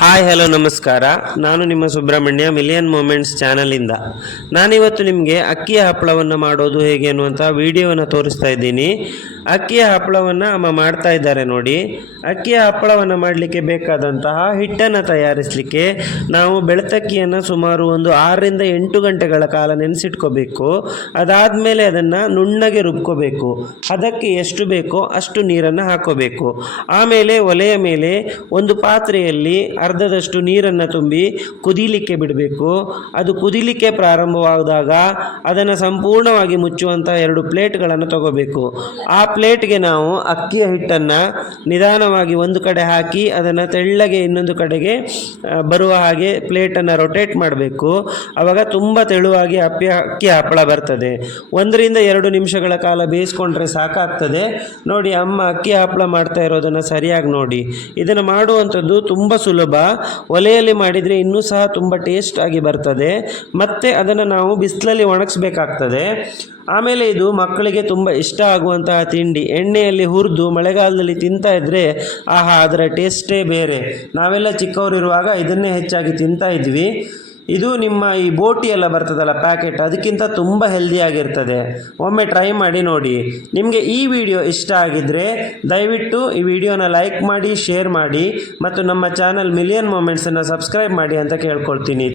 Hi hello ನಮಸ್ಕಾರ. ನಾನು ನಿಮ್ಮ ಸುಬ್ರಹ್ಮಣ್ಯ ಮಿಲಿಯನ್ ಮೂಮೆಂಟ್ಸ್ ಚಾನಲಿಂದ ನಾನಿವತ್ತು ನಿಮಗೆ ಅಕ್ಕಿಯ ಹಪ್ಪಳವನ್ನು ಮಾಡೋದು ಹೇಗೆ ಅನ್ನುವಂಥ ವಿಡಿಯೋವನ್ನು ತೋರಿಸ್ತಾ ಇದ್ದೀನಿ. ಅಕ್ಕಿಯ ಹಪ್ಪಳವನ್ನು ಅಮ್ಮ ಮಾಡ್ತಾ ಇದ್ದಾರೆ ನೋಡಿ. ಅಕ್ಕಿಯ ಹಪ್ಪಳವನ್ನು ಮಾಡಲಿಕ್ಕೆ ಬೇಕಾದಂತಹ ಹಿಟ್ಟನ್ನು ತಯಾರಿಸಲಿಕ್ಕೆ ನಾವು ಬೆಳತಕ್ಕಿಯನ್ನು ಸುಮಾರು ಒಂದು ಆರರಿಂದ ಎಂಟು ಗಂಟೆಗಳ ಕಾಲ ನೆನೆಸಿಟ್ಕೋಬೇಕು. ಅದಾದಮೇಲೆ ಅದನ್ನು ನುಣ್ಣಗೆ ರುಬ್ಕೋಬೇಕು. ಅದಕ್ಕೆ ಎಷ್ಟು ಬೇಕೋ ಅಷ್ಟು ನೀರನ್ನು ಹಾಕೋಬೇಕು. ಆಮೇಲೆ ಒಲೆಯ ಮೇಲೆ ಒಂದು ಪಾತ್ರೆಯಲ್ಲಿ ಅರ್ಧದಷ್ಟು ನೀರನ್ನು ತುಂಬಿ ಕುದೀಲಿಕ್ಕೆ ಬಿಡಬೇಕು. ಅದು ಕುದೀಲಿಕ್ಕೆ ಪ್ರಾರಂಭವಾದಾಗ ಅದನ್ನು ಸಂಪೂರ್ಣವಾಗಿ ಮುಚ್ಚುವಂಥ ಎರಡು ಪ್ಲೇಟ್ಗಳನ್ನು ತಗೋಬೇಕು. ಆ ಪ್ಲೇಟ್ಗೆ ನಾವು ಅಕ್ಕಿಯ ಹಿಟ್ಟನ್ನು ನಿಧಾನವಾಗಿ ಒಂದು ಕಡೆ ಹಾಕಿ ಅದನ್ನು ತೆಳ್ಳಗೆ ಇನ್ನೊಂದು ಕಡೆಗೆ ಬರುವ ಹಾಗೆ ಪ್ಲೇಟನ್ನು ರೊಟೇಟ್ ಮಾಡಬೇಕು. ಆವಾಗ ತುಂಬ ತೆಳುವಾಗಿ ಅಪ್ಪಿ, ಅಕ್ಕಿ ಹಪ್ಪಳ ಬರ್ತದೆ. ಒಂದರಿಂದ ಎರಡು ನಿಮಿಷಗಳ ಕಾಲ ಬೇಯಿಸ್ಕೊಂಡ್ರೆ ಸಾಕಾಗ್ತದೆ. ನೋಡಿ, ಅಮ್ಮ ಅಕ್ಕಿ ಹಪ್ಪಳ ಮಾಡ್ತಾ ಇರೋದನ್ನು ಸರಿಯಾಗಿ ನೋಡಿ. ಇದನ್ನು ಮಾಡುವಂಥದ್ದು ತುಂಬ ಸುಲಭ ಒಲೆಯಲ್ಲಿ ಮಾಡಿದರೆ ಇನ್ನೂ ಸಹ ತುಂಬ ಟೇಸ್ಟ್ ಆಗಿ ಬರ್ತದೆ. ಮತ್ತು ಅದನ್ನು ನಾವು ಬಿಸಿಲಲ್ಲಿ ಒಣಗಿಸ್ಬೇಕಾಗ್ತದೆ. ಆಮೇಲೆ ಇದು ಮಕ್ಕಳಿಗೆ ತುಂಬ ಇಷ್ಟ ಆಗುವಂತಹ ತಿಂಡಿ. ಎಣ್ಣೆಯಲ್ಲಿ ಹುರಿದು ಮಳೆಗಾಲದಲ್ಲಿ ತಿಂತಾ ಇದ್ದರೆ ಆಹಾ ಅದರ ಟೇಸ್ಟೇ ಬೇರೆ. ನಾವೆಲ್ಲ ಚಿಕ್ಕವರಿರುವಾಗ ಇದನ್ನೇ ಹೆಚ್ಚಾಗಿ ತಿಂತಾ ಇದ್ವಿ. ಇದು ನಿಮ್ಮ ಈ ಬೋಟಿ ಎಲ್ಲ ಬರ್ತದಲ್ಲ ಪ್ಯಾಕೆಟ್, ಅದಕ್ಕಿಂತ ತುಂಬ ಹೆಲ್ದಿಯಾಗಿರ್ತದೆ ಒಮ್ಮೆ ಟ್ರೈ ಮಾಡಿ ನೋಡಿ. ನಿಮಗೆ ಈ ವಿಡಿಯೋ ಇಷ್ಟ ಆಗಿದ್ದರೆ ದಯವಿಟ್ಟು ಈ ವಿಡಿಯೋನ ಲೈಕ್ ಮಾಡಿ ಶೇರ್ ಮಾಡಿ, ಮತ್ತು ನಮ್ಮ ಚಾನಲ್ ಮಿಲಿಯನ್ ಮೂಮೆಂಟ್ಸನ್ನು ಸಬ್ಸ್ಕ್ರೈಬ್ ಮಾಡಿ ಅಂತ ಕೇಳ್ಕೊಳ್ತೀನಿ.